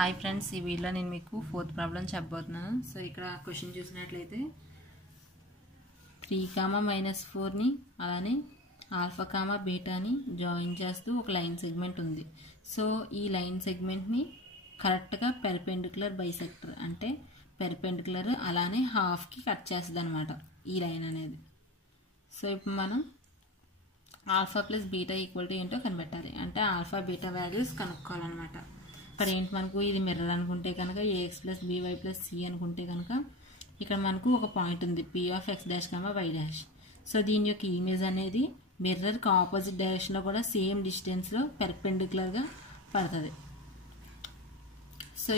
Hi friends, ఈ వీడియోలో నేను మీకు ఫోర్త్ ప్రాబ్లం చెప్పబోతున్నాను. సో ఇక్కడ క్వశ్చన్ చూసినట్లయితే 3, -4ని అలానే ఆల్ఫా, బీటాని జాయిన్ చేస్తూ ఒక లైన్ సెగ్మెంట్ ఉంది. సో ఈ లైన్ సెగ్మెంట్ని కరెక్ట్గా పెర్పెండిక్యులర్ బైసెక్టర్ అంటే పెర్పెండిక్యులర్ అలానే హాఫ్కి కట్ చేస్తుంది అనమాట ఈ లైన్ అనేది. సో ఇప్పుడు మనం alpha plus beta equal to ఏంటో కనిపెట్టాలి. అంటే ఆల్ఫా బీటా వాల్యూస్ కనుక్కోవాలన్నమాట. ఇక్కడ ఏంటి, మనకు ఇది మిర్రర్ అనుకుంటే కనుక ax + by + c అనుకుంటే కనుక ఇక్కడ మనకు ఒక పాయింట్ ఉంది p(x', y'. సో దీని యొక్క ఇమేజ్ అనేది మిర్రర్కి ఆపోజిట్ డైరెక్షన్లో కూడా సేమ్ డిస్టెన్స్లో పెర్పెండిక్యులర్గా పడుతుంది. సో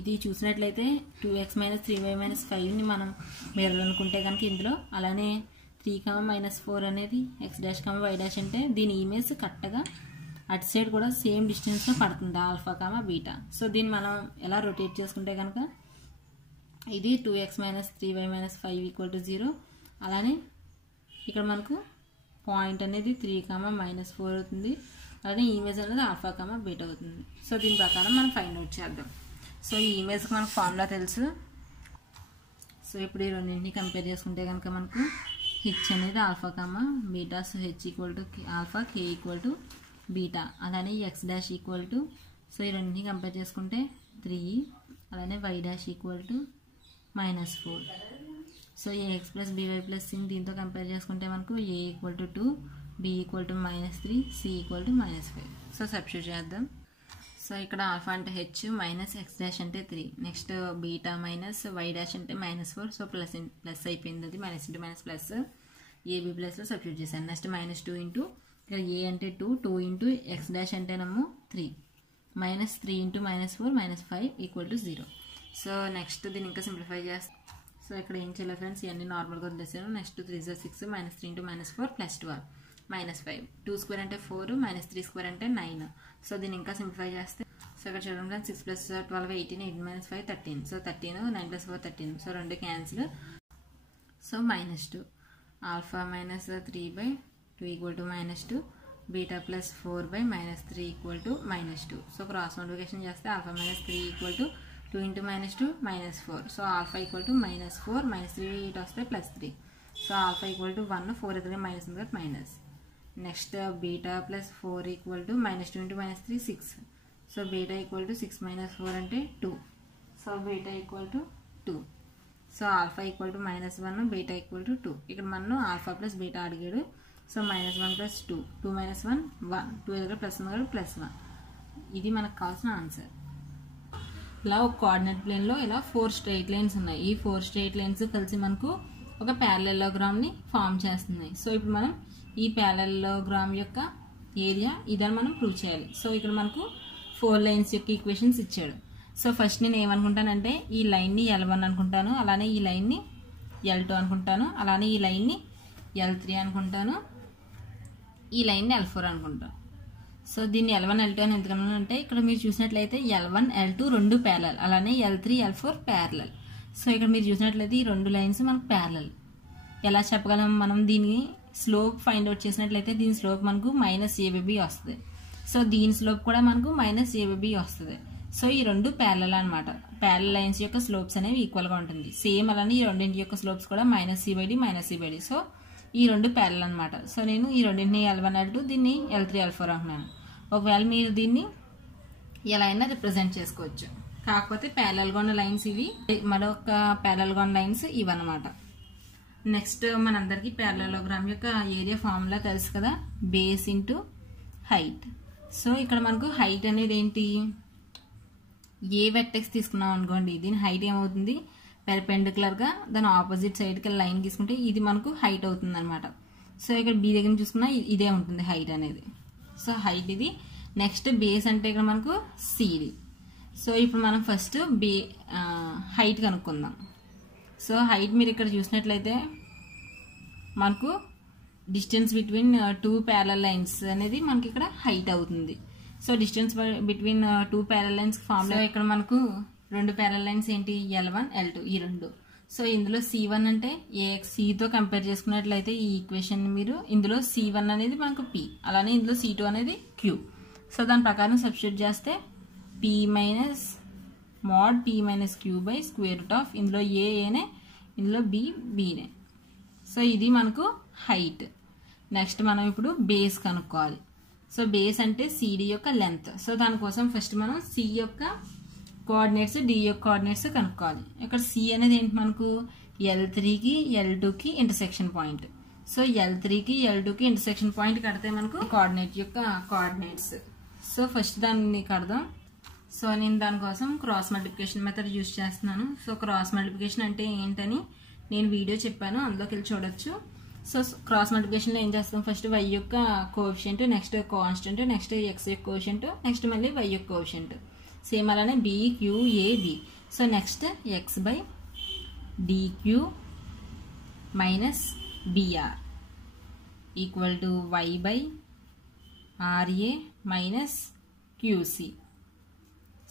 ఇది చూసినట్లయితే 2x - 3y - 5ని మనం మిర్రర్ అనుకుంటే కనుక ఇందులో, అలానే 3, -4 అనేది x', y' అంటే దీని ఇమేజ్ కరెక్ట్గా అటు సైడ్ కూడా సేమ్ డిస్టెన్స్లో పడుతుంది ఆల్ఫా, బీటా. సో దీన్ని మనం ఎలా రొటేట్ చేసుకుంటే కనుక ఇది 2x - 3y - 5 = 0. అలానే ఇక్కడ మనకు పాయింట్ అనేది 3, -4 అవుతుంది. అలానే ఇమేజ్ అనేది ఆల్ఫా, బీటా అవుతుంది. సో దీని ప్రకారం మనం ఫైండ్ అవుట్ చేద్దాం. సో ఈ ఇమేజ్కి మనకు ఫార్ములా తెలుసు. సో ఇప్పుడు ఈ రెండింటిని కంపేర్ చేసుకుంటే కనుక మనకు h అనేది alpha, beta. So h = alpha, k = beta. అలానే x' సో ఈ రెండింటిని కంపేర్ చేసుకుంటే 3, అలానే y' = -4. So ax + by + c దీంతో కంపేర్ చేసుకుంటే మనకు a = 2, b = -3, c = -5. So substitute చేద్దాం. సో ఇక్కడ ఆల్ఫా అంటే h, -x' అంటే 3, నెక్స్ట్ బీటా -y' అంటే -4. సో ప్లస్ అయిపోయింది, అది -(-) ప్లస్ ab ప్లస్లో సబ్స్టిట్యూట్ చేశాను. నెక్స్ట్ -2 ఇంటూ ఇక్కడ a అంటే 2, 2 ఇంటూ x' అంటేనేమో 3, -3 ఇంటూ -4 -5 = 0. సో నెక్స్ట్ దీన్ని ఇంకా సింప్లిఫై చేస్తాం. సో ఇక్కడ ఏం చేయాలి ఫ్రెండ్స్, ఇవన్నీ నార్మల్గా వదిలేసాను. Next 3 × 6, -3 into -4 +12 -5. 2² అంటే 4, -3² అంటే 9. సో దీన్ని ఇంకా సింప్లిఫై చేస్తే, సో ఇక్కడ చూడండి friends, 6 + 12 18, 8 - 5 13. So 13, 9 + 4 13. So 2 cancel. So -2 alpha -3/2 = -2, beta +4/- 3 = -2. So cross multiplication చేస్తే ఆల్ఫా -3 = 2 ఇంటూ -2 -4. సో ఆల్ఫా = -4, -3 ఇటు వస్తే +3. సో ఆల్ఫా = 1, 4 ఎదురుగా మైనస్ ఉంది కాబట్టి minus. Next beta +4 = -2 into -3 6. So beta = 6 - 4 అంటే 2. So beta = 2. So alpha = -1, beta = 2. ఇక్కడ మనం ఆల్ఫా ప్లస్ బీటా అడిగాడు. సో -1 + 2, 2 - 1 1, 2 దగ్గర ప్లస్ ఉంది కాబట్టి +1. ఇది మనకు కావాల్సిన ఆన్సర్. ఇలా ఒక కోఆర్డినేట్ ప్లేన్లో ఇలా 4 స్ట్రైట్ లైన్స్ ఉన్నాయి. ఈ 4 స్ట్రైట్ లైన్స్ కలిసి మనకు ఒక ప్యారలెలోగ్రామ్ని ఫామ్ చేస్తున్నాయి. సో ఇప్పుడు మనం ఈ ప్యారలెలోగ్రామ్ యొక్క ఏరియా ఇదని మనం ప్రూవ్ చేయాలి. సో ఇక్కడ మనకు 4 లైన్స్ యొక్క ఈక్వేషన్స్ ఇచ్చాడు. సో ఫస్ట్ నేను ఏమనుకుంటానంటే ఈ లైన్ని L1 అనుకుంటాను, అలానే ఈ లైన్ని L2 అనుకుంటాను, అలానే ఈ లైన్ని L3 అనుకుంటాను, ఈ లైన్ని L4 అనుకుంటాను. సో దీన్ని L1, L2 అని ఎందుకన్నానంటే ఇక్కడ మీరు చూసినట్లయితే L1, L2 రెండు ప్యారలల్, అలానే L3, L4 ప్యారలల్. సో ఇక్కడ మీరు చూసినట్లయితే ఈ రెండు లైన్స్ మనకు ప్యారలల్. ఎలా చెప్పగలం మనం? దీన్ని స్లోప్ ఫైండ్ అవుట్ చేసినట్లయితే దీని స్లోప్ మనకు -ab వస్తుంది. సో దీని స్లోప్ కూడా మనకు -ab వస్తుంది. సో ఈ రెండు ప్యారలల్ అనమాట. ప్యారలల్ లైన్స్ యొక్క స్లోప్స్ అనేవి ఈక్వల్గా ఉంటుంది. సేమ్ అలానే ఈ రెండింటి యొక్క స్లోప్స్ కూడా -c/d, -c/d. సో ఈ రెండు ప్యారలల్ అనమాట. సో నేను ఈ రెండింటిని L1, L2, దీన్ని L3, L4 అంటున్నాను. ఒకవేళ మీరు దీన్ని ఎలా అయినా రిప్రజెంట్ చేసుకోవచ్చు. కాకపోతే ప్యారలల్గా ఉన్న లైన్స్ ఇవి, మరొక ప్యారలల్గా ఉన్న లైన్స్ ఇవన్నమాట. నెక్స్ట్ మనందరికీ ప్యారలెలోగ్రామ్ యొక్క ఏరియా ఫార్ములా తెలుసు కదా, బేస్ ఇంటూ హైట్. సో ఇక్కడ మనకు హైట్ అనేది ఏంటి, ఏ వెక్టెక్స్ తీసుకున్నాం అనుకోండి, దీని హైట్ ఏమవుతుంది, పెర్పెండిక్యులర్గా దాని ఆపోజిట్ సైడ్కి లైన్ తీసుకుంటే ఇది మనకు హైట్ అవుతుంది అనమాట. సో ఇక్కడ బి దగ్గర చూసుకున్నా ఇదే ఉంటుంది హైట్ అనేది. సో హైట్ ఇది. నెక్స్ట్ బేస్ అంటే ఇక్కడ మనకు సిడి. సో ఇప్పుడు మనం ఫస్ట్ హైట్ కనుక్కుందాం. సో హైట్ మీరు ఇక్కడ చూసినట్లయితే మనకు డిస్టెన్స్ బిట్వీన్ 2 ప్యారలల్ లైన్స్ అనేది మనకి ఇక్కడ హైట్ అవుతుంది. So distance between 2 parallel lines formula ఇక్కడ మనకు రెండు ప్యారలల్ లైన్స్ ఏంటి, L1, L2 ఈ రెండు. సో ఇందులో C1 అంటే ax, cతో కంపేర్ చేసుకున్నట్లయితే ఈ ఈక్వేషన్ మీరు ఇందులో C1 అనేది మనకు p, అలానే ఇందులో C2 అనేది q. సో దాని ప్రకారం సబ్స్టిట్యూట్ చేస్తే p p minus mod p minus Q by square root of ఇందులో ఏనే ఇందులో బీనే. సో ఇది మనకు హైట్. నెక్స్ట్ మనం ఇప్పుడు బేస్ కనుక్కోవాలి. సో బేస్ అంటే సిడి యొక్క లెంత్. సో దానికోసం ఫస్ట్ మనం సి యొక్క కోఆర్డినేట్స్ డి యొక్క కోఆర్డినేట్స్ కనుక్కోవాలి. ఇక్కడ సి అనేది ఏంటి మనకు L3కి L2కి ఇంటర్సెక్షన్ పాయింట్. సో L3కి L2కి ఇంటర్సెక్షన్ పాయింట్ కడితే మనకు కోఆర్డినేట్ యొక్క కోఆర్డినేట్స్. సో ఫస్ట్ దాన్ని కడదాం. సో నేను దానికోసం క్రాస్ మల్టిప్లికేషన్ మెథడ్ యూజ్ చేస్తున్నాను. సో క్రాస్ మల్టిప్లికేషన్ అంటే ఏంటని నేను వీడియో చెప్పాను, అందులోకి వెళ్ళి చూడొచ్చు. సో క్రాస్ మల్టిప్లికేషన్లో ఏం చేస్తాం, ఫస్ట్ y యొక్క coefficient, next constant, next x యొక్క కోఎఫిషియంట్, నెక్స్ట్ మళ్ళీ y యొక్క కోఎఫిషియంట్. సేమ్ అలానే BQAB. So next x by DQ minus BR equal to y by RA minus QC.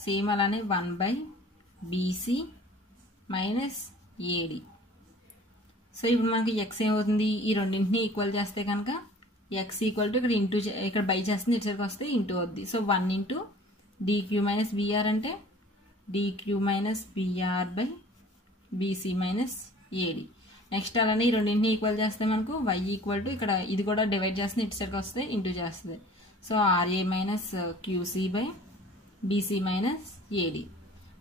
Same అలానే 1 by BC minus AD. So ఇప్పుడు మనకి x ఏమవుతుంది, ఈ రెండింటిని ఈక్వల్ చేస్తే కనుక x ఈక్వల్ టు ఇక్కడ ఇంటూ, ఇక్కడ బై చేస్తుంది, ఇటుసరికి వస్తే ఇంటూ అవుద్ది. So 1 into DQ minus BR అంటే DQ minus BR by BC minus AD. Next అలానే ఈ రెండింటిని ఈక్వల్ చేస్తే మనకు y ఈక్వల్ టు ఇక్కడ ఇది కూడా డివైడ్ చేస్తుంది, ఇటుసరికి వస్తే ఇంటూ చేస్తుంది. So RA minus QC by BC minus AD.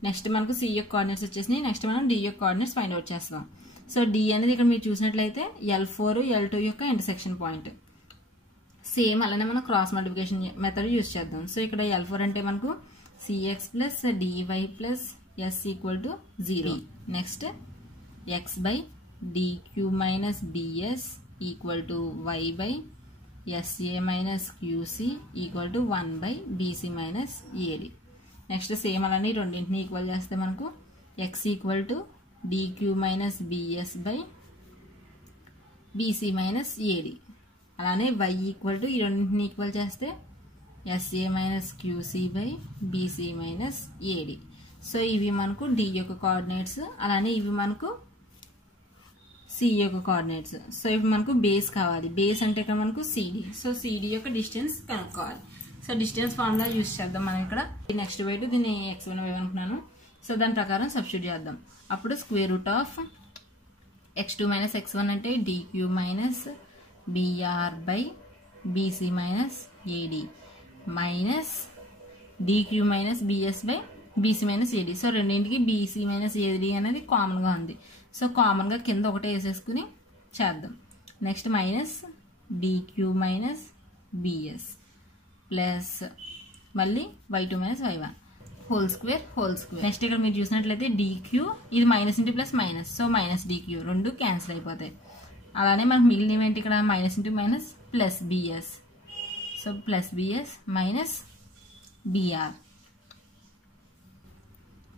Next మనకు C యొక్క కోఆర్డినేట్స్ వచ్చేసినాయి. నెక్స్ట్ మనం D యొక్క కోఆర్డినేట్స్ ఫైండ్ అవుట్ చేస్తాం. సో D అనేది ఇక్కడ మీరు చూసినట్లయితే L4 L2 యొక్క ఇంటర్సెక్షన్ పాయింట్. సేమ్ అలానే మనం క్రాస్ మల్టిప్లికేషన్ మెథడ్ యూజ్ చేద్దాం. సో ఇక్కడ L4 అంటే మనకు CX plus DY plus S equal to 0. Next X by DQ minus BS equal to Y by SA minus QC equal to 1 by BC minus AD. Next same అలానే రెండింటిని equal చేస్తే మనకు X equal to DQ minus BS by BC minus AD. అలానే y equal to ఈ రెండింటిని equal చేస్తే SA minus QC by BC minus AD. So ఇవి మనకు D యొక్క కోఆర్డినేట్స్, అలానే ఇవి మనకు C యొక్క కోఆర్డినేట్స్. సో ఇప్పుడు మనకు బేస్ కావాలి. బేస్ అంటే ఇక్కడ మనకు CD. సో CD యొక్క డిస్టెన్స్ కనుక్కోవాలి. సో డిస్టెన్స్ ఫార్ములా యూజ్ చేద్దాం మనం ఇక్కడ. నెక్స్ట్ వైపు దీన్ని x1 y అనుకున్నాను. సో దాని ప్రకారం సబ్స్టిట్యూట్ చేద్దాం. అప్పుడు square root of x2 minus x1 అంటే DQ minus BR by BC minus AD minus DQ minus BS by BC minus AD. So రెండింటికి BC మైనస్ AD అనేది కామన్గా ఉంది. సో కామన్గా కింద ఒకటే వేసేసుకుని చేద్దాం. Next minus DQ minus BS plus మళ్ళీ y2 minus y1 whole square. Next ఇక్కడ మీరు చూసినట్లయితే DQ ఇది minus into plus minus. So minus DQ రెండు క్యాన్సిల్ అయిపోతాయి. అలానే మనకు మిగిలిన ఏంటి ఇక్కడ minus into minus plus BS. So plus BS minus BR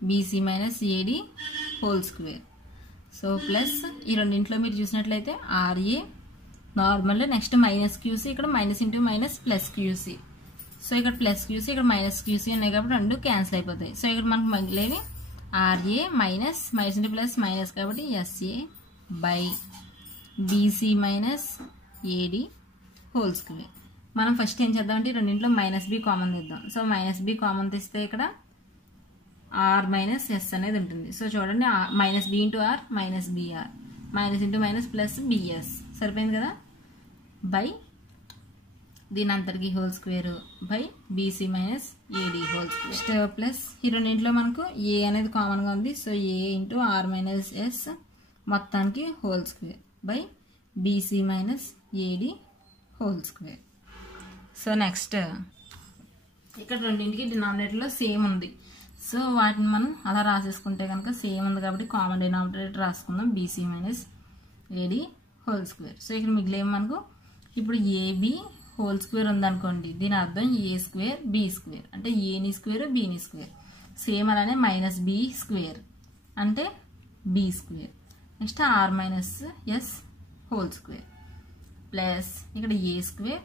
BC minus AD whole square. So plus ఈ రెండింటిలో మీరు చూసినట్లయితే RA normal, next minus QC, ఇక్కడ minus into minus plus QC. So ఇక్కడ ప్లస్ QC ఇక్కడ మైనస్ QC ఉన్నాయి కాబట్టి రెండు క్యాన్సిల్ అయిపోతాయి. సో ఇక్కడ మనకు మిగిలేవి RA minus minus into plus minus కాబట్టి SA by BC minus AD whole square. మనం ఫస్ట్ ఏం చేద్దామంటే రెండింటిలో మైనస్ B కామన్ తీద్దాం. సో మైనస్ B కామన్ తీస్తే ఇక్కడ R మైనస్ S అనేది ఉంటుంది. సో చూడండి minus B into R minus BR minus into minus plus BS సరిపోయింది కదా, బై దీని అంతటికి whole square by BC minus AD whole square plus ఈ రెండింటిలో మనకు A అనేది కామన్గా ఉంది. So A into R minus S మొత్తానికి whole square by BC minus AD whole square. So next ఇక్కడ రెండింటికి డినామినేటర్లో సేమ్ ఉంది. సో వాటిని మనం అలా రాసేసుకుంటే కనుక సేమ్ ఉంది కాబట్టి కామన్ డినామినేటర్ రాసుకుందాం BC minus AD whole square. So ఇక్కడ మిగిలేం మనకు ఇప్పుడు AB హోల్ స్క్వేర్ ఉందనుకోండి, దీని అర్థం A స్క్వేర్ B స్క్వేర్ అంటే Aని స్క్వేర్ Bని స్క్వేర్. సేమ్ అలానే మైనస్ B స్క్వేర్ అంటే B square. Next R minus S whole square plus ఇక్కడ A square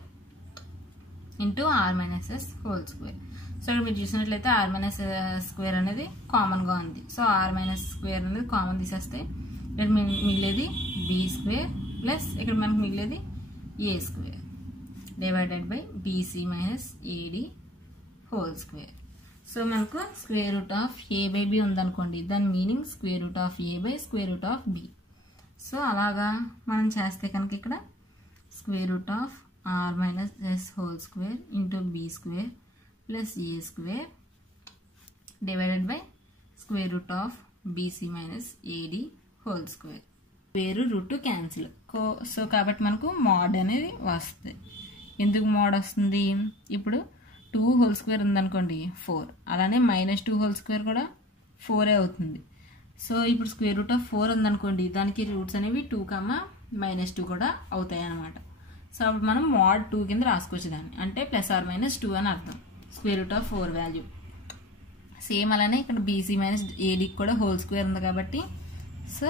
into R minus S whole square. So ఇక్కడ మీరు చూసినట్లయితే R మైనస్ స్క్వేర్ అనేది కామన్గా ఉంది. సో R మైనస్ స్క్వేర్ అనేది కామన్ తీసేస్తే ఇక్కడ మిగిలేది B స్క్వేర్ ప్లస్ ఇక్కడ మనకు మిగిలేది A square divided by BC minus AD whole square. So మనకు square root of A by B ఉందనుకోండి, దాని meaning square root of A by square root of B. So అలాగా మనం చేస్తే కనుక ఇక్కడ square root of R minus S whole square into B square plus A square divided by square root of BC minus AD whole square. Square root cancel. So కాబట్టి మనకు mode అనేది వస్తుంది. ఎందుకు మోడ్ వస్తుంది? ఇప్పుడు 2 హోల్ స్క్వేర్ ఉందనుకోండి 4, అలానే -2 whole square కూడా 4 అవుతుంది. సో ఇప్పుడు స్క్వేర్ రూట్ ఆఫ్ 4 ఉందనుకోండి, దానికి రూట్స్ అనేవి 2, -2 కూడా అవుతాయి అన్నమాట. సో అప్పుడు మనం మోడ్ 2 కింద రాసుకోవచ్చు దాన్ని, అంటే +or-2 అని అర్థం square root of 4 value. Same అలానే ఇక్కడ బీసీ మైనస్ ఏడీకి కూడా హోల్ స్క్వేర్ ఉంది కాబట్టి సో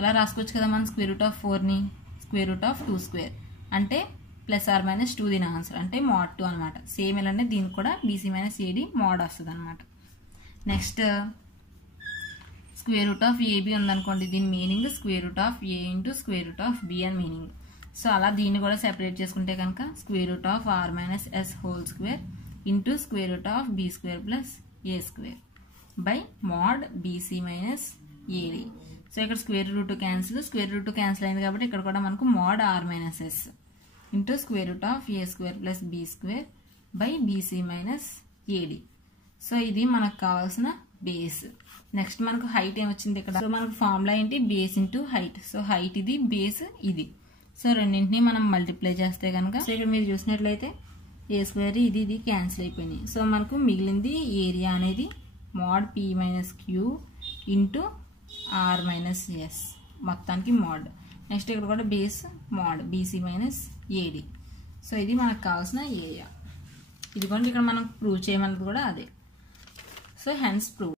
ఎలా రాసుకోవచ్చు కదా మనం స్క్వేర్ రూట్ ఆఫ్ 4ని స్క్వేర్ రూట్ ఆఫ్ 2 స్క్వేర్, అంటే +or-2 దీని ఆన్సర్, అంటే మోడ్ 2 అనమాట. సేమ్ ఇలానే దీనికి కూడా బీసీ మైనస్ ఏడీ మోడ్ వస్తుంది అనమాట. Next square root of AB ఉందనుకోండి, దీని meaning square root of A into square root of B అని మీనింగ్. సో అలా దీన్ని కూడా సెపరేట్ చేసుకుంటే కనుక square root of R minus S whole square into square root of B square plus A square by mod BC minus AD. So ఇక్కడ square root cancel అయింది కాబట్టి ఇక్కడ కూడా మనకు mod R minus S into square root of A square plus B square by BC minus AD. So ఇది మనకు కావాల్సిన base. Next మనకు హైట్ ఏమొచ్చింది ఇక్కడ? సో మనకు ఫార్ములా ఏంటి? Base into height. So height ఇది, బేస్ ఇది. సో రెండింటిని మనం మల్టిప్లై చేస్తే కనుక సో ఇక్కడ మీరు చూసినట్లయితే ఏ స్క్వేర్ ఇది క్యాన్సిల్ అయిపోయినాయి. సో మనకు మిగిలింది ఏరియా అనేది mod P minus Q into R minus S, మొత్తానికి మోడ్. నెక్స్ట్ ఇక్కడ కూడా base mod BC minus AD. So ఇది మనకు కావాల్సిన ఏరియా. ఇదిగోండి ఇక్కడ మనం ప్రూవ్ చేయమన్నది కూడా అదే. So hence prove.